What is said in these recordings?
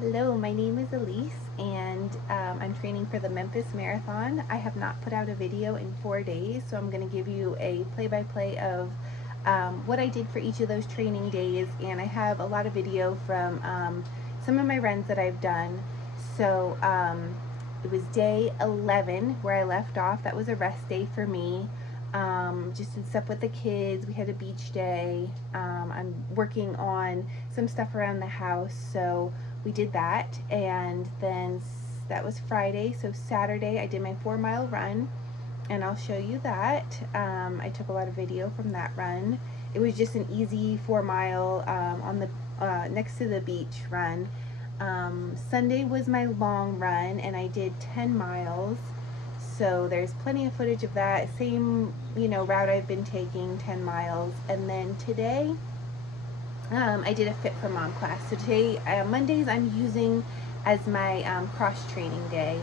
Hello, my name is Elise, and I'm training for the Memphis Marathon. I have not put out a video in 4 days, so I'm going to give you a play-by-play of what I did for each of those training days, and I have a lot of video from some of my runs that I've done. So it was day 11 where I left off. That was a rest day for me. Just did stuff with the kids. We had a beach day. I'm working on some stuff around the house, so we did that. And then that was Friday. So Saturday I did my 4 mile run, and I'll show you that. I took a lot of video from that run. It was just an easy 4 mile on the next to the beach run. Sunday was my long run, and I did 10 miles. So there's plenty of footage of that same route I've been taking, 10 miles. And then today I did a Fit for Mom class. So today, Mondays, I'm using as my cross training day.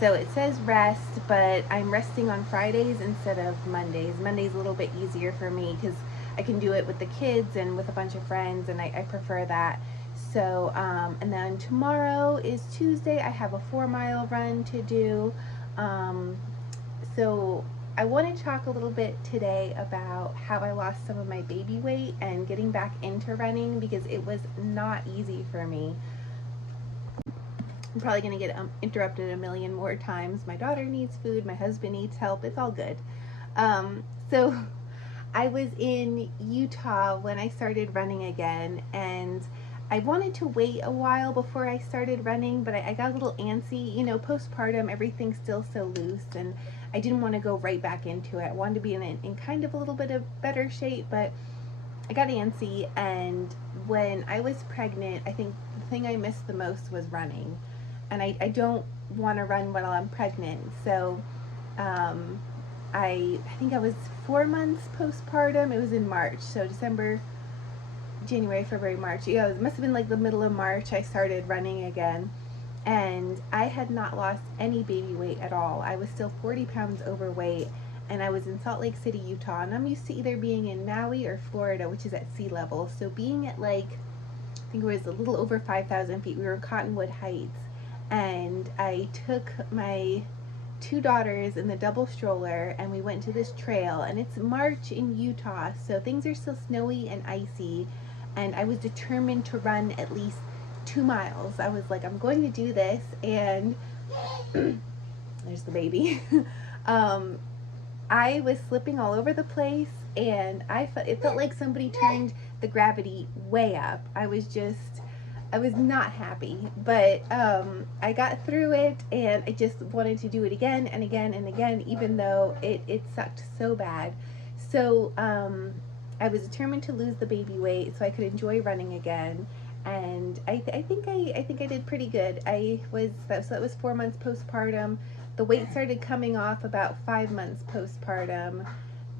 So it says rest, but I'm resting on Fridays instead of Mondays. Monday's a little bit easier for me because I can do it with the kids and with a bunch of friends, and I prefer that. So, and then tomorrow is Tuesday. I have a 4 mile run to do. So I want to talk a little bit today about how I lost some of my baby weight and getting back into running, because it was not easy for me. I'm probably going to get interrupted a million more times. My daughter needs food. My husband needs help. It's all good. So I was in Utah when I started running again, and I wanted to wait a while before I started running, but I got a little antsy. Postpartum, everything's still so loose, and I didn't want to go right back into it. I wanted to be in kind of a little bit of better shape, but I got antsy. And when I was pregnant, I think the thing I missed the most was running, and I don't want to run while I'm pregnant. So I think I was 4 months postpartum. It was in March, so December, January, February, March. It must have been like the middle of March I started running again. And I had not lost any baby weight at all. I was still 40 pounds overweight, and I was in Salt Lake City, Utah. And I'm used to either being in Maui or Florida, which is at sea level. So being at I think it was a little over 5,000 feet. We were in Cottonwood Heights, and I took my two daughters in the double stroller, and we went to this trail, and it's March in Utah, so things are still snowy and icy, and I was determined to run at least 2 miles. I was like, I'm going to do this. And there's the baby. I was slipping all over the place, and it felt like somebody turned the gravity way up. I was not happy, but I got through it, and I just wanted to do it again and again and again, even though it sucked so bad. So I was determined to lose the baby weight so I could enjoy running again, and I think I did pretty good. That was 4 months postpartum. The weight started coming off about 5 months postpartum,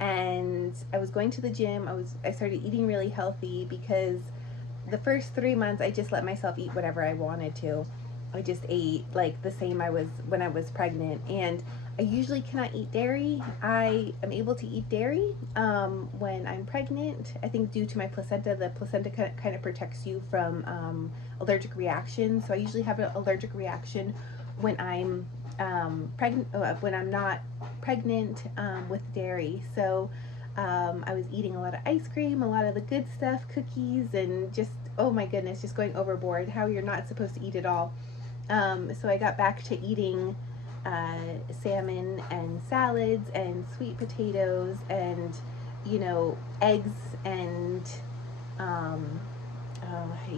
and I was going to the gym. I started eating really healthy, because the first 3 months I just let myself eat whatever I wanted to. I just ate like the same I was when I was pregnant, and I usually cannot eat dairy. I am able to eat dairy when I'm pregnant. I think due to my placenta. The placenta kind of protects you from allergic reactions. So I usually have an allergic reaction when I'm pregnant, when I'm not pregnant with dairy. So I was eating a lot of ice cream, a lot of the good stuff, cookies, and just, oh my goodness, just going overboard, how you're not supposed to eat at all. So I got back to eating salmon and salads and sweet potatoes and, eggs, and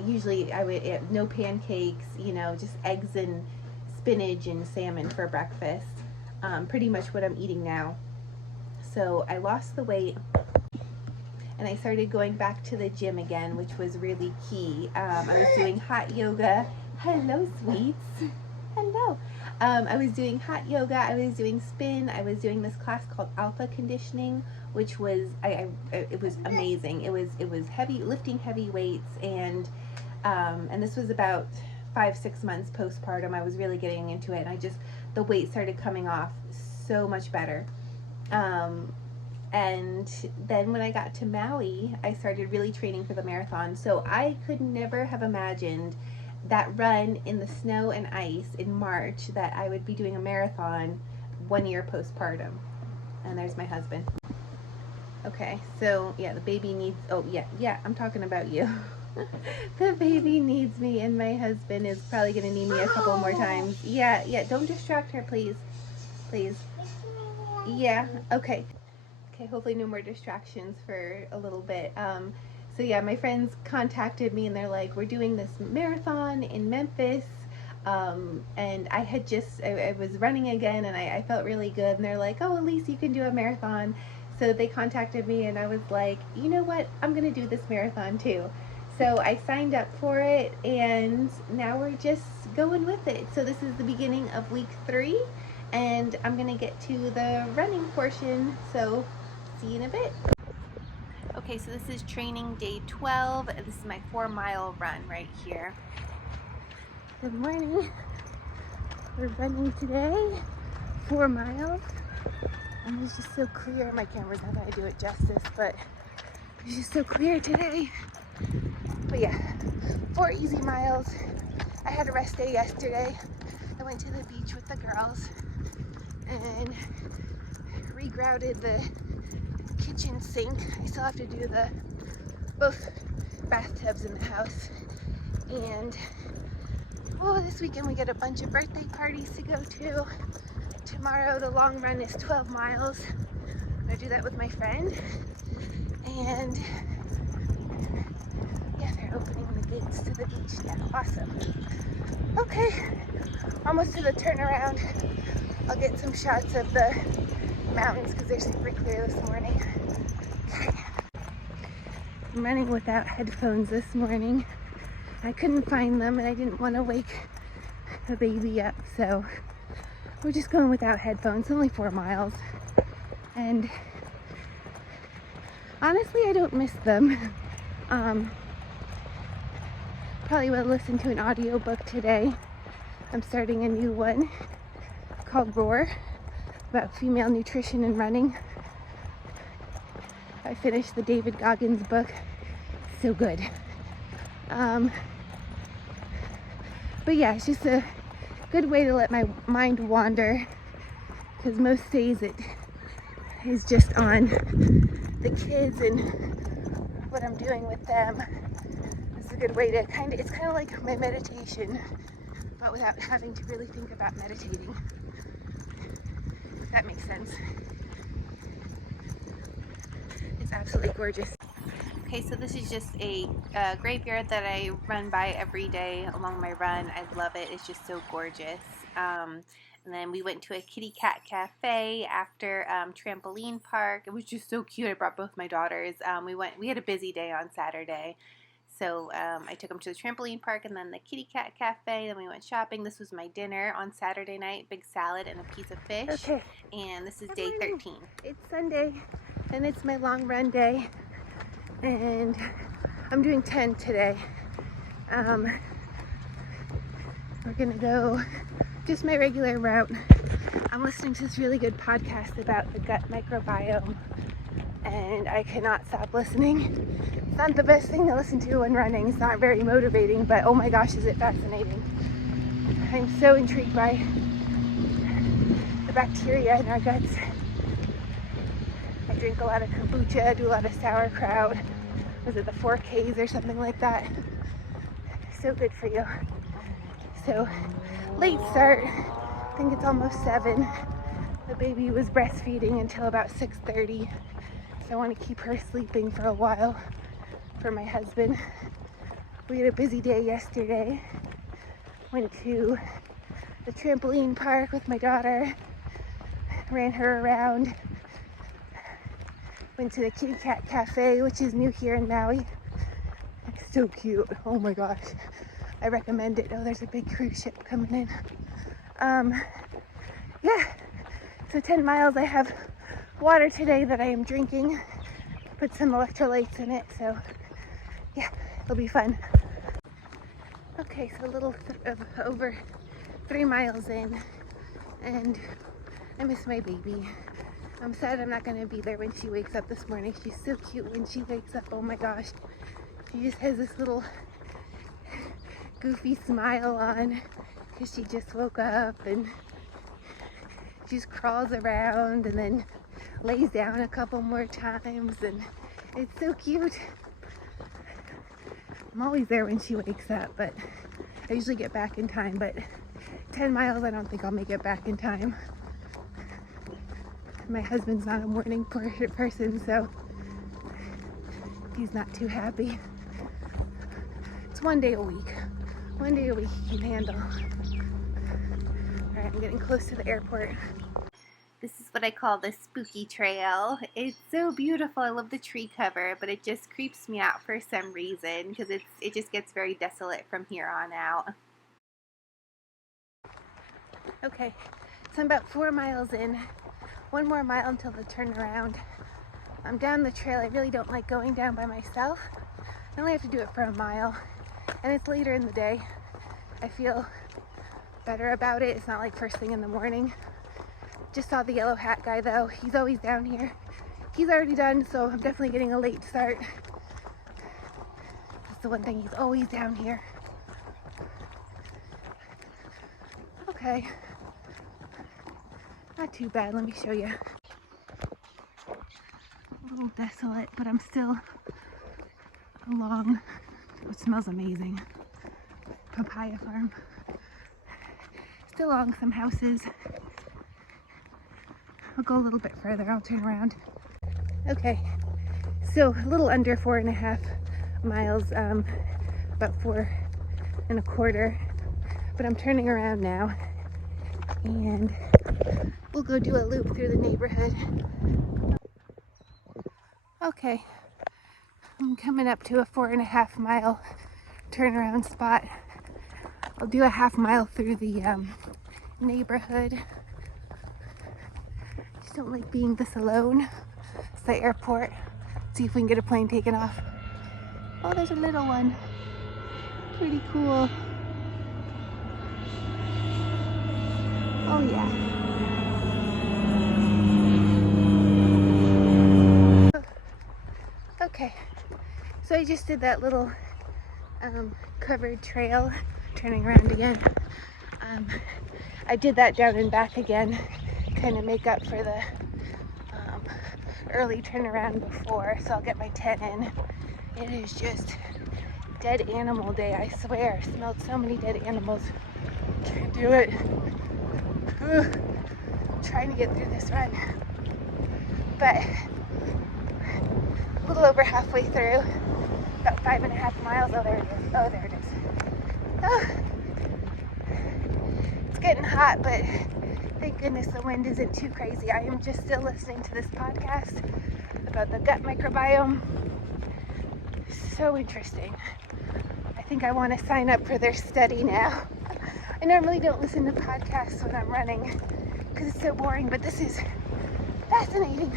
usually I would no pancakes, just eggs and spinach and salmon for breakfast. Pretty much what I'm eating now. So I lost the weight, and I started going back to the gym again, which was really key. I was doing hot yoga. Hello, sweets. Hello. I was doing hot yoga. I was doing spin. I was doing this class called Alpha Conditioning, which was it was amazing. It was heavy, lifting heavy weights, and this was about 5-6 months postpartum. I was really getting into it, and the weight started coming off so much better. And then when I got to Maui, I started really training for the marathon. So I could never have imagined that run in the snow and ice in March that I would be doing a marathon 1 year postpartum. And there's my husband. Okay, so yeah, the baby needs, oh yeah, I'm talking about you. The baby needs me, and my husband is probably going to need me a couple more times. Yeah, don't distract her, please. Please. Yeah, okay. Okay, hopefully no more distractions for a little bit. So yeah, my friends contacted me and they're like, we're doing this marathon in Memphis. And I was running again and I felt really good. And they're like, oh, Elise, you can do a marathon. So they contacted me and I was like, you know what? I'm going to do this marathon too. So I signed up for it and now we're just going with it. So this is the beginning of week 3 and I'm going to get to the running portion. So see you in a bit. Okay, so this is training day 12. This is my 4-mile run right here. Good morning. We're running today, 4 miles. And it's just so clear. My camera's not going to do it justice, but it's just so clear today. But yeah, 4 easy miles. I had a rest day yesterday. I went to the beach with the girls and regrouted the kitchen sink. I still have to do both bathtubs in the house. And this weekend we get a bunch of birthday parties to go to. Tomorrow the long run is 12 miles. I'm gonna do that with my friend. And yeah, they're opening the gates to the beach now. Awesome. Okay, almost to the turnaround. I'll get some shots of the mountains because they're super clear this morning. Okay. I'm running without headphones this morning. I couldn't find them and I didn't want to wake the baby up, so we're just going without headphones. Only 4 miles. And honestly, I don't miss them. Probably will listen to an audiobook today. I'm starting a new one called Roar, about female nutrition and running. I finished the David Goggins book. So good. But yeah, it's just a good way to let my mind wander, because most days it is just on the kids and what I'm doing with them. It's a good way to it's kind of like my meditation, but without having to really think about meditating. If that makes sense. It's absolutely gorgeous. Okay, so this is just a graveyard that I run by every day along my run. I love it. It's just so gorgeous. And then we went to a kitty cat cafe after trampoline park. It was just so cute. I brought both my daughters. We had a busy day on Saturday. So I took them to the trampoline park and then the kitty cat cafe. Then we went shopping. This was my dinner on Saturday night. Big salad and a piece of fish. Okay. And this is day 13. It's Sunday and it's my long run day. And I'm doing 10 today. We're gonna go just my regular route. I'm listening to this really good podcast about the gut microbiome and I cannot stop listening. It's not the best thing to listen to when running. It's not very motivating, but oh my gosh, is it fascinating. I'm so intrigued by the bacteria in our guts. I drink a lot of kombucha, do a lot of sauerkraut. Was it the 4Ks or something like that? So good for you. So, late start. I think it's almost 7. The baby was breastfeeding until about 6:30. So I want to keep her sleeping for a while for my husband. We had a busy day yesterday. Went to the trampoline park with my daughter. Ran her around. Went to the kitty cat cafe, which is new here in Maui. It's so cute. Oh my gosh. I recommend it. Oh, there's a big cruise ship coming in. Yeah. So 10 miles. I have water today that I am drinking. Put some electrolytes in it. So yeah, it'll be fun. Okay, so a little over 3 miles in. And I miss my baby. I'm sad I'm not going to be there when she wakes up this morning. She's so cute when she wakes up. Oh my gosh. She just has this little goofy smile on because she just woke up, and she just crawls around and then lays down a couple more times, and it's so cute. I'm always there when she wakes up, but I usually get back in time, but 10 miles, I don't think I'll make it back in time. My husband's not a morning person, so he's not too happy. It's one day a week. One day a week he can handle. Alright, I'm getting close to the airport. This is what I call the spooky trail. It's so beautiful. I love the tree cover, but it just creeps me out for some reason because it just gets very desolate from here on out. Okay, so I'm about 4 miles in. 1 more mile until the turnaround. I'm down the trail. I really don't like going down by myself. I only have to do it for a mile, and it's later in the day. I feel better about it. It's not like first thing in the morning. Just saw the yellow hat guy though. He's always down here. He's already done, so I'm definitely getting a late start. That's the one thing, he's always down here. Okay. Not too bad, let me show you. A little desolate, but I'm still along. It smells amazing. Papaya farm. Still along some houses. I'll go a little bit further, I'll turn around. Okay, so a little under 4.5 miles, about 4.25, but I'm turning around now, and we'll go do a loop through the neighborhood. Okay, I'm coming up to a 4.5 mile turnaround spot. I'll do a half mile through the neighborhood. I don't like being this alone. It's the airport. See if we can get a plane taken off. Oh, there's a little one. Pretty cool. Oh yeah. Okay, so I just did that little covered trail, turning around again. I did that down and back again, kind of make up for the early turnaround before, so I'll get my 10 in. It is just dead animal day, I swear. I smelled so many dead animals. Can't do it. Ugh. I'm trying to get through this run, but a little over halfway through, about 5.5 miles. Oh, there it is. Oh, there it is. Oh. It's getting hot, but thank goodness the wind isn't too crazy. I am just still listening to this podcast about the gut microbiome. So interesting. I think I want to sign up for their study now. I normally don't listen to podcasts when I'm running because it's so boring, but this is fascinating.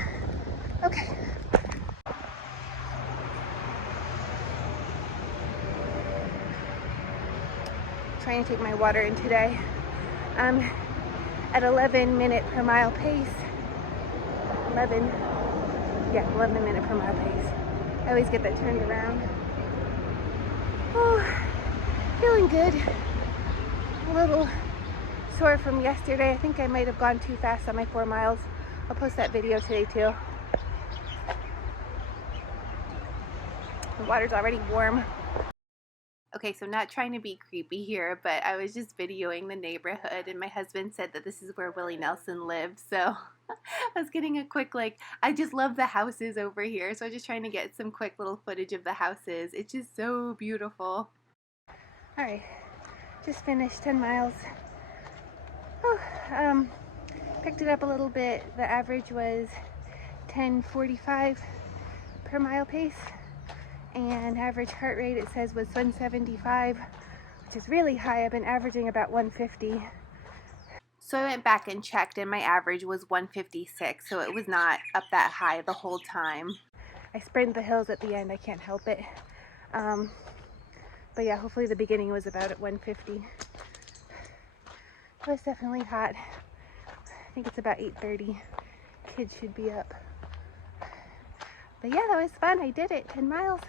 Okay. Trying to take my water in today. At 11 minute per mile pace. 11 minute per mile pace. I always get that turned around. Oh, feeling good. A little sore from yesterday. I think I might have gone too fast on my 4 miles. I'll post that video today too. The water's already warm. Okay, so not trying to be creepy here, but I was just videoing the neighborhood, and my husband said that this is where Willie Nelson lived, so I was getting a quick, I just love the houses over here, so I was just trying to get some quick little footage of the houses. It's just so beautiful. Alright, just finished 10 miles. Oh, picked it up a little bit. The average was 10:45 per mile pace. And average heart rate, it says, was 175, which is really high. I've been averaging about 150. So I went back and checked, and my average was 156, so it was not up that high the whole time. I sprinted the hills at the end. I can't help it. But yeah, hopefully the beginning was about at 150. It was definitely hot. I think it's about 8:30. Kids should be up. But yeah, that was fun. I did it. 10 miles.